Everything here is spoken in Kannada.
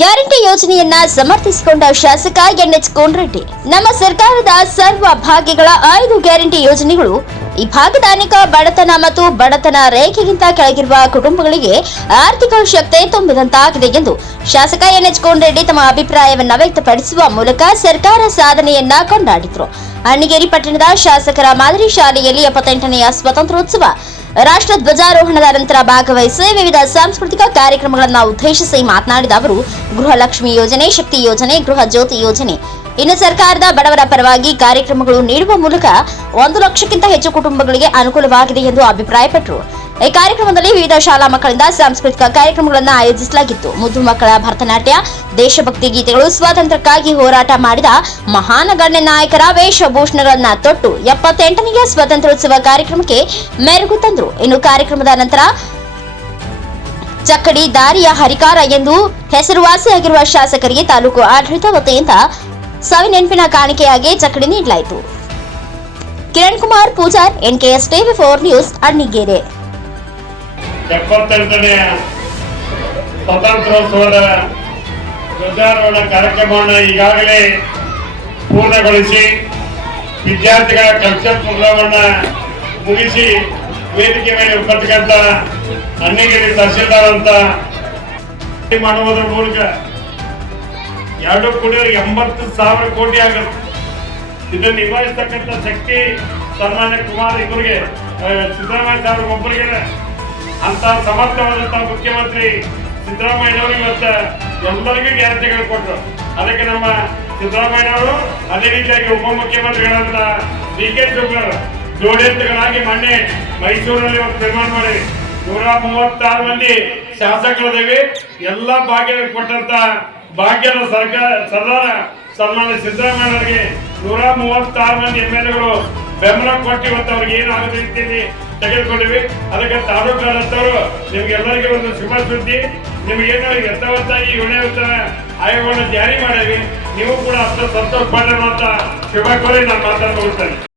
ಗ್ಯಾರಂಟಿ ಯೋಜನೆಯನ್ನ ಸಮರ್ಥಿಸಿಕೊಂಡ ಶಾಸಕ ಎನ್ಎಚ್ ಕೋನರೆಡ್ಡಿ. ನಮ್ಮ ಸರ್ಕಾರದ ಸರ್ವ ಭಾಗ್ಯಗಳ ಐದು ಗ್ಯಾರಂಟಿ ಯೋಜನೆಗಳು ಈ ಭಾಗದ ಅನೇಕ ಬಡತನ ಮತ್ತು ಬಡತನ ರೇಖೆಗಿಂತ ಕೆಳಗಿರುವ ಕುಟುಂಬಗಳಿಗೆ ಆರ್ಥಿಕ ಶಕ್ತಿ ತುಂಬಿದಂತಾಗಿದೆ ಎಂದು ಶಾಸಕ ಎನ್ಎಚ್ ಕೋನರೆಡ್ಡಿ ತಮ್ಮ ಅಭಿಪ್ರಾಯವನ್ನ ವ್ಯಕ್ತಪಡಿಸುವ ಮೂಲಕ ಸರ್ಕಾರ ಸಾಧನೆಯನ್ನ ಕೊಂಡಾಡಿದ್ರು. ಅಣ್ಣಿಗೇರಿ ಪಟ್ಟಣದ ಶಾಸಕರ ಮಾದರಿ ಶಾಲೆಯಲ್ಲಿ ಎಪ್ಪತ್ತೆಂಟನೆಯ ಸ್ವಾತಂತ್ರ್ಯೋತ್ಸವ ರಾಷ್ಟ್ರ ಧ್ವಜಾರೋಹಣದ ನಂತರ ಭಾಗವಹಿಸಿ ವಿವಿಧ ಸಾಂಸ್ಕೃತಿಕ ಕಾರ್ಯಕ್ರಮಗಳನ್ನು ಉದ್ದೇಶಿಸಿ ಮಾತನಾಡಿದ ಅವರು, ಗೃಹಲಕ್ಷ್ಮಿ ಯೋಜನೆ, ಶಕ್ತಿ ಯೋಜನೆ, ಗೃಹ ಜ್ಯೋತಿ ಯೋಜನೆ, ಇನ್ನು ಸರ್ಕಾರದ ಬಡವರ ಪರವಾಗಿ ಕಾರ್ಯಕ್ರಮಗಳು ನೀಡುವ ಮೂಲಕ ಒಂದು ಲಕ್ಷಕ್ಕಿಂತ ಹೆಚ್ಚು ಕುಟುಂಬಗಳಿಗೆ ಅನುಕೂಲವಾಗಿದೆ ಎಂದು ಅಭಿಪ್ರಾಯಪಟ್ಟರು. ಈ ಕಾರ್ಯಕ್ರಮದಲ್ಲಿ ವಿವಿಧ ಶಾಲಾ ಮಕ್ಕಳಿಂದ ಸಾಂಸ್ಕೃತಿಕ ಕಾರ್ಯಕ್ರಮಗಳನ್ನು ಆಯೋಜಿಸಲಾಗಿತ್ತು. ಮುದ್ದು ಮಕ್ಕಳ ಭರತನಾಟ್ಯ, ದೇಶಭಕ್ತಿ ಗೀತೆಗಳು, ಸ್ವಾತಂತ್ರ್ಯಕ್ಕಾಗಿ ಹೋರಾಟ ಮಾಡಿದ ಮಹಾನ್ ಗಣ್ಯ ನಾಯಕರ ವೇಷಭೂಷಣಗಳನ್ನ ತೊಟ್ಟು ಎಪ್ಪತ್ತೆಂಟನೆಯ ಸ್ವಾತಂತ್ರ್ಯೋತ್ಸವ ಕಾರ್ಯಕ್ರಮಕ್ಕೆ ಮೆರುಗು ತಂದರು. ಇನ್ನು ಕಾರ್ಯಕ್ರಮದ ನಂತರ ಚಕ್ಕಡಿ, ದಾರಿಯ ಹರಿಕಾರ ಎಂದು ಹೆಸರುವಾಸಿಯಾಗಿರುವ ಶಾಸಕರಿಗೆ ತಾಲೂಕು ಆಡಳಿತ ವತಿಯಿಂದ ಸವಿನೆನಪಿನ ಕಾಣಿಕೆಯಾಗಿ ಚಕ್ಕಡಿ ನೀಡಲಾಯಿತು. Kiran Kumar Pujar NKS TV four news Annigeri ಎಪ್ಪತ್ತೆಂಟನೆಯ ಸ್ವಾತಂತ್ರ್ಯೋತ್ಸವದ ಧ್ವಜಾರೋಹಣ ಕಾರ್ಯಕ್ರಮವನ್ನು ಈಗಾಗಲೇ ಪೂರ್ಣಗೊಳಿಸಿ ವಿದ್ಯಾರ್ಥಿಗಳ ಕಲ್ಚರ್ ಪ್ರೋಗ್ರಾಮನ್ನು ಮುಗಿಸಿ ವೇದಿಕೆ ಮೇಲೆ ಉಪಸ್ಥಿತಕ್ಕಂಥ ಅನ್ನಗಿರಿ ತಹಸೀಲ್ದಾರ್ ಅಂತ ಮಾಡುವುದರ ಮೂಲಕ ಎರಡು ಕೋಟಿ ಎಂಬತ್ತು ಸಾವಿರ ಕೋಟಿ ಆಗುತ್ತೆ. ಇದನ್ನು ನಿಭಾಯಿಸ್ತಕ್ಕಂಥ ಶಕ್ತಿ ಸನ್ಮಾನ್ಯ ಕುಮಾರ್ ಆ, ಸಿದ್ದರಾಮಯ್ಯ ಒಬ್ಬರಿಗೆ ಅಂತ ಸಮರ್ಥವಾದಂತಹ ಮುಖ್ಯಮಂತ್ರಿ ಸಿದ್ದರಾಮಯ್ಯನವರು ಇವತ್ತು ಎಲ್ಲರಿಗೂ ಗ್ಯಾರಂಟಿಗಳು ಕೊಟ್ಟರು ಅದಕ್ಕೆ ನಮ್ಮ ಸಿದ್ದರಾಮಯ್ಯನವರು ಅದೇ ರೀತಿಯಾಗಿ ಉಪಮುಖ್ಯಮಂತ್ರಿಗಳಾದ ಡಿ ಕೆ ಶಿವಕುಮಾರ್ ಜೋಡೆತ್ತುಗಳಾಗಿ ಮೊನ್ನೆ ಮೈಸೂರಲ್ಲಿ ಒಂದು ನಿರ್ಮಾಣ ಮಾಡಿ ನೂರ ಮೂವತ್ತಾರು ಮಂದಿ ಶಾಸಕರಿದ್ದೇವೆ. ಎಲ್ಲ ಭಾಗ್ಯ ಕೊಟ್ಟಂತ ಭಾಗ್ಯದ ಸರ್ಕಾರ ಸನ್ಮಾನ ಸನ್ಮಾನ್ಯ ಸಿದ್ದರಾಮಯ್ಯನವರಿಗೆ ನೂರ ಮೂವತ್ತಾರು ಮಂದಿ ಎಂ ಎಲ್ ಎಗಳು ಬೆಂಬಲ ಕೊಟ್ಟು ಇವತ್ತು ಅವ್ರಿಗೆ ಏನಾಗದ ರೀತಿಯಲ್ಲಿ ತೆಗೆದುಕೊಂಡಿವಿ ಅದಕ್ಕೆ ತಾಲೂಕು ಆಡಳಿತವರು ನಿಮ್ಗೆಲ್ಲರಿಗೂ ಒಂದು ಶುಭ ಸುದ್ದಿ. ನಿಮಗೇನು ಈ ಉಳಿಯುತ್ತ ಆಯೋಗವನ್ನು ಜಾರಿ ಮಾಡೀವಿ ನೀವು ಕೂಡ ಅಷ್ಟು ಸಂತೋಷ ಪಡೋಣ ಅಂತ ಶುಭ ಕೋರಿ ನಾನು ಮಾತಾಡ್ತಾ ಹೋಗ್ತೇನೆ.